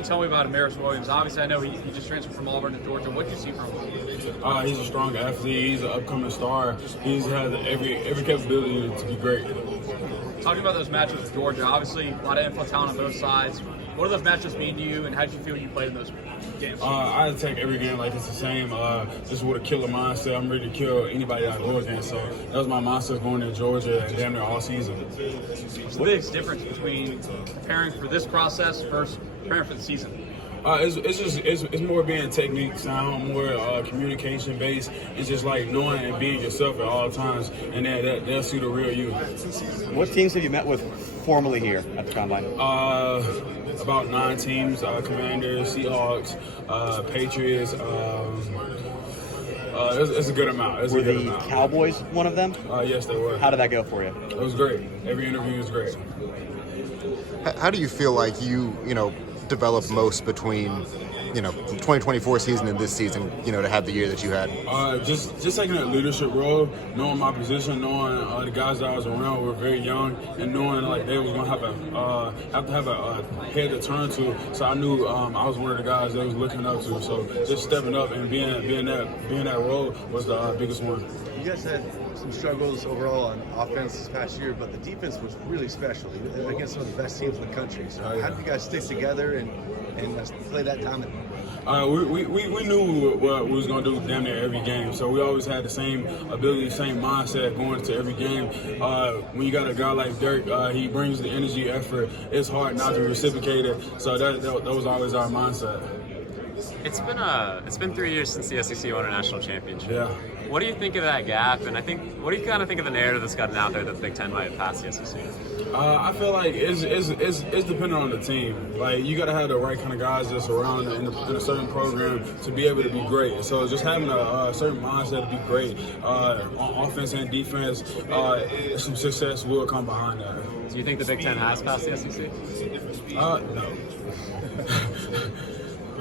you tell me about Amaris Williams? Obviously, I know he just transferred from Auburn to Georgia. What did you see from him? He's a strong athlete. He's an upcoming star. He's had every capability to be great. Talking about those matchups with Georgia, obviously a lot of NFL talent on both sides. What do those matchups mean to you, and how did you feel when you played in those games? I take every game like it's the same. Just with a killer mindset. I'm ready to kill anybody I go against. So that was my mindset going to Georgia and damn near all season. What's the biggest difference between preparing for this process versus preparing for the season? It's more being technique sound, more communication based. It's just like knowing and being yourself at all times, and they'll see the real you. What teams have you met with formally here at the Combine? About 9 teams: Commanders, Seahawks, Patriots. It's a good amount. Were the Cowboys one of them? Yes, they were. How did that go for you? It was great. Every interview was great. How do you feel like you developed most between 2024 season and this season, to have the year that you had? Just taking a leadership role, knowing my position, knowing the guys that I was around were very young, and knowing like they was gonna have to have a head to turn to. So I knew I was one of the guys they was looking up to. So just stepping up and being that role was the biggest one. You guys had some struggles overall on offense this past year, but the defense was really special against some of the best teams in the country. So how did you guys stick together and play that dominant? We knew what we was going to do damn near every game. So we always had the same ability, same mindset going into every game. When you got a guy like Dirk, he brings the energy, effort. It's hard not to reciprocate it. So that was always our mindset. It's been 3 years since the SEC won a national championship. Yeah. What do you think of that gap? And what do you kind of think of the narrative that's gotten out there that the Big Ten might pass the SEC? I feel like it's dependent on the team. Like you got to have the right kind of guys that's around in a certain program to be able to be great. So just having a certain mindset to be great on offense and defense, some success will come behind that. Do you think the Big Ten has passed the SEC? No.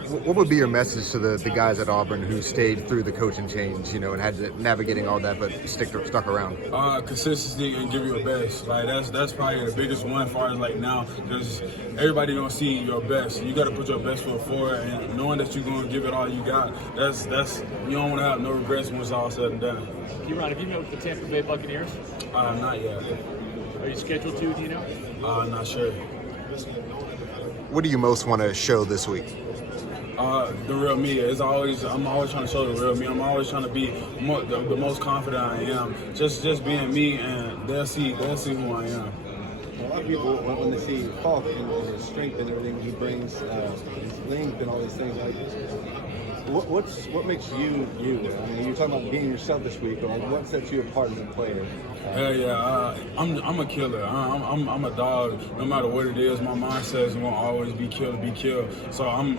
What would be your message to the guys at Auburn who stayed through the coaching change, and had to navigating all that but stuck around? Consistency and give your best. Like that's probably the biggest one as far as like now, because everybody gonna see your best. You got to put your best foot forward, and knowing that you're gonna give it all you got. That's you don't want to have no regrets when it's all said and done. Keyron, have you met with the Tampa Bay Buccaneers? Not yet. Are you scheduled to? Do you know? Not sure. What do you most want to show this week? The real me. I'm always trying to show the real me. I'm always trying to be the most confident I am. Just being me, and they'll see who I am. A lot of people, when they see Falk and his strength and everything he brings, his length and all these things, like what makes you you? I mean, you're talking about being yourself this week, but what sets you apart as a player? Hell yeah, I'm a killer. I'm a dog. No matter what it is, my mindset is gonna always be killed. So I'm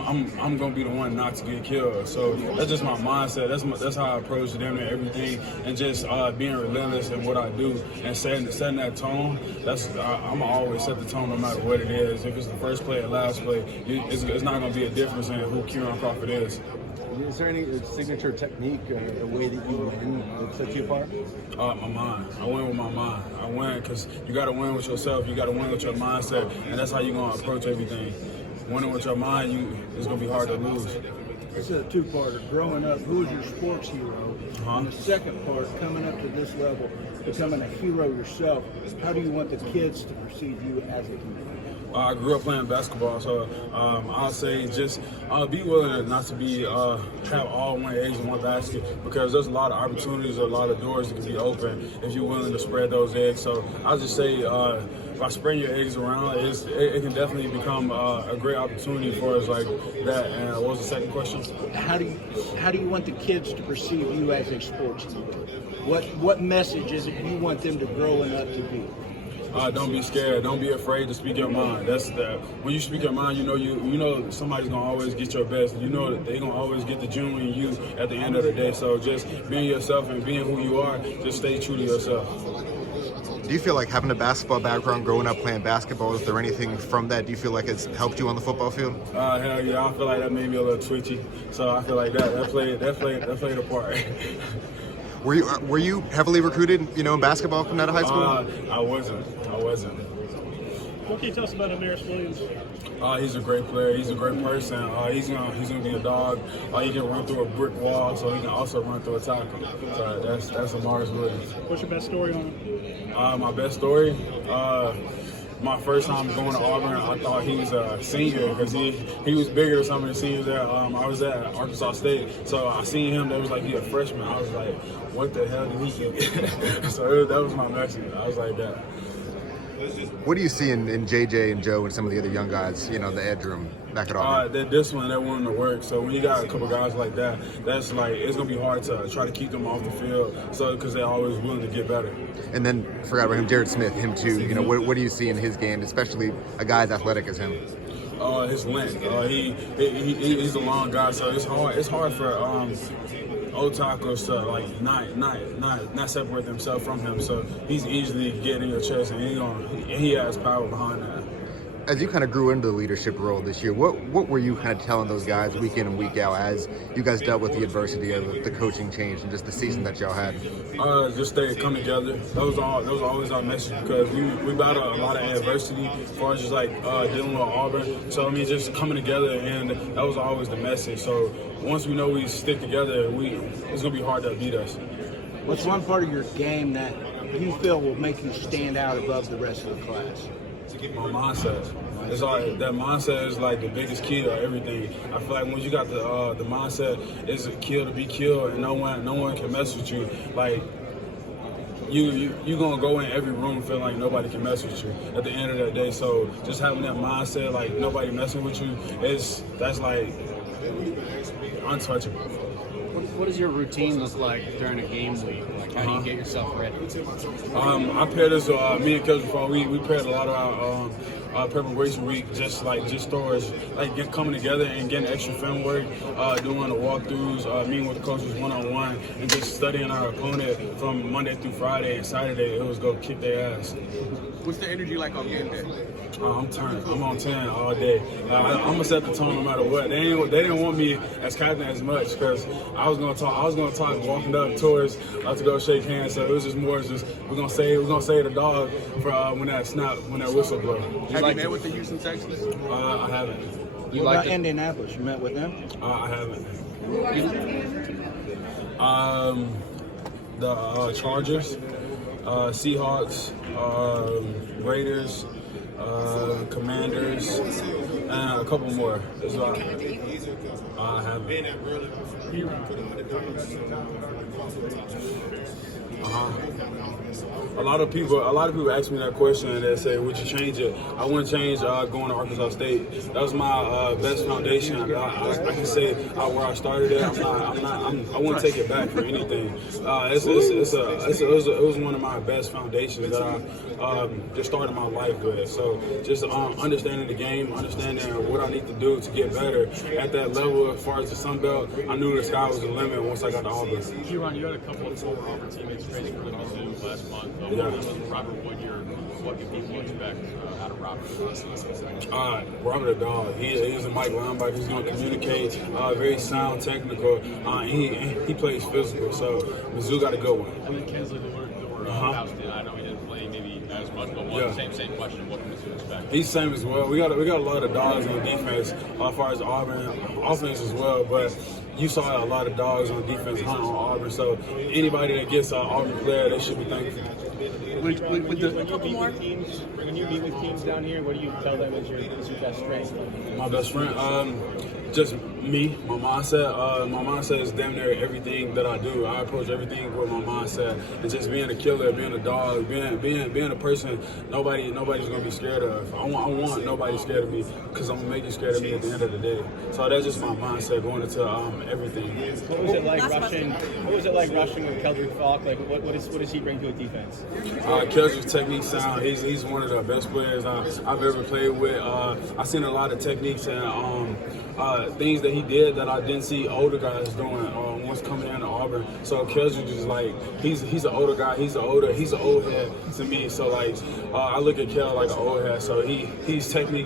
gonna be the one not to get killed. So that's just my mindset. That's how I approach damn near everything, and just being relentless in what I do and setting that tone. I'm always set the tone no matter what it is. If it's the first play or last play, it's not gonna be a difference in who Keyron Crawford is. Is there any signature technique or a way that you win that sets you apart? My mind. I win with my mind. I win because you got to win with yourself. You got to win with your mindset, and that's how you're going to approach everything. Winning with your mind, it's going to be hard to lose. It's a two-parter. Growing up, who was your sports hero? And the second part, coming up to this level, becoming a hero yourself, how do you want the kids to perceive you as a hero? I grew up playing basketball, so I'll say just be willing not to be have all one eggs in one basket, because there's a lot of opportunities, a lot of doors that can be open if you're willing to spread those eggs. So I'll just say by spreading your eggs around, it can definitely become a great opportunity for us like that. And what was the second question? How do you want the kids to perceive you as a sports hero? What message is it you want them to growing up to be? Don't be scared. Don't be afraid to speak your mind. When you speak your mind, you know somebody's gonna always get your best. You know that they're gonna always get the genuine you at the end of the day. So just being yourself and being who you are, just stay true to yourself. Do you feel like having a basketball background, growing up playing basketball, is there anything from that? Do you feel like it's helped you on the football field? Hell yeah, I feel like that made me a little twitchy. So I feel like that played a part. Were you heavily recruited, in basketball coming out of high school? I wasn't. What can you tell us about Amaris Williams? He's a great player. He's a great person. He's gonna be a dog. He can run through a brick wall, so he can also run through a tackle. So that's Amaris Williams. What's your best story on him? My best story. My first time going to Auburn, I thought he was a senior because he was bigger than some of the seniors that I was at Arkansas State. So I seen him. That was like he a freshman. I was like, what the hell did he get? So that was my message. I was like that. What do you see in JJ and Joe and some of the other young guys, the edge room back at Auburn? They're disciplined, they're willing to work. So when you got a couple guys like that, that's like, it's going to be hard to try to keep them off the field because they're always willing to get better. And then, forgot about him, Jared Smith, him too. What do you see in his game, especially a guy as athletic as him? His length. He's a long guy, so it's hard for old tacos to like not separate themselves from him. So he's easily getting your chest, and he has power behind that. As you kind of grew into the leadership role this year, what were you kind of telling those guys week in and week out as you guys dealt with the adversity of the coaching change and just the season that y'all had? Just come together. That was always our message because we battled a lot of adversity as far as just like dealing with Auburn. So I mean, just coming together, and that was always the message. So once we know we stick together, it's gonna be hard to beat us. What's one part of your game that you feel will make you stand out above the rest of the class? My mindset. It's like that mindset is like the biggest key to everything. I feel like when you got the mindset, it's a kill to be killed, and no one can mess with you. Like you gonna go in every room feeling like nobody can mess with you at the end of that day. So just having that mindset, like nobody messing with you, that's like untouchable. What does your routine look like during a game week? Like, how do you get yourself ready? I paired this. Me and Coach Paul, we paired a lot of our preparation week, just stories, like coming together and getting extra film work, doing the walkthroughs, meeting with the coaches one-on-one, and just studying our opponent from Monday through Friday, and Saturday it was go kick their ass. What's the energy like on game day? I'm turned. I'm on 10 all day. I'm gonna set the tone no matter what. They didn't want me as captain as much because I was gonna talk walking up towards to go shake hands. So it was just more we're gonna say the dog for when that whistle blow. Have you met with the Houston Texans? I haven't. What about Indianapolis? You met with them? I haven't. The Chargers, Seahawks, Raiders, Commanders, and a couple more. That's all. I haven't. A lot of people ask me that question and they say, "Would you change it?" I wouldn't change going to Arkansas State. That was my best foundation. I can say where I started at. I wouldn't take it back for anything. It was one of my best foundations that I just started my life with. So just understanding the game, understanding what I need to do to get better at that level. As far as the Sun Belt, I knew the sky was the limit once I got to Auburn. Keyron, you had a couple of former Auburn teammates training for the Zoo last month. Yeah. One of them was Robert Woodyer. What can people expect out of Robert? Robert a dog. He's a Mike linebacker. He's going to communicate. Very sound, technical. He plays physical. So Mizzou got a good one. And then Kensley Houston. I know he didn't play maybe as much, but same question. What can Mizzou expect? He's the same as well. We got a lot of dogs on defense as far as Auburn offense as well, but you saw a lot of dogs on defense on Auburn. So anybody that gets an Auburn player, they should be thankful. When you meet with teams down here, what do you tell them is your best strength? My best friend, just me, my mindset. My mindset is damn near everything that I do. I approach everything with my mindset, and just being a killer, being a dog, being a person nobody's gonna be scared of. I want nobody scared of me because I'm gonna make you scared of me at the end of the day. So that's just my mindset going into everything. What was it like rushing with Keldrick Falk? Like what does he bring to a defense? Keldrick's technique sound. He's one of the best players I've ever played with. I've seen a lot of techniques and things that he did that I didn't see older guys doing once coming into Auburn. So Keldrick is like he's an older guy. He's an old head to me. So like I look at Kel like an old head. So he's technique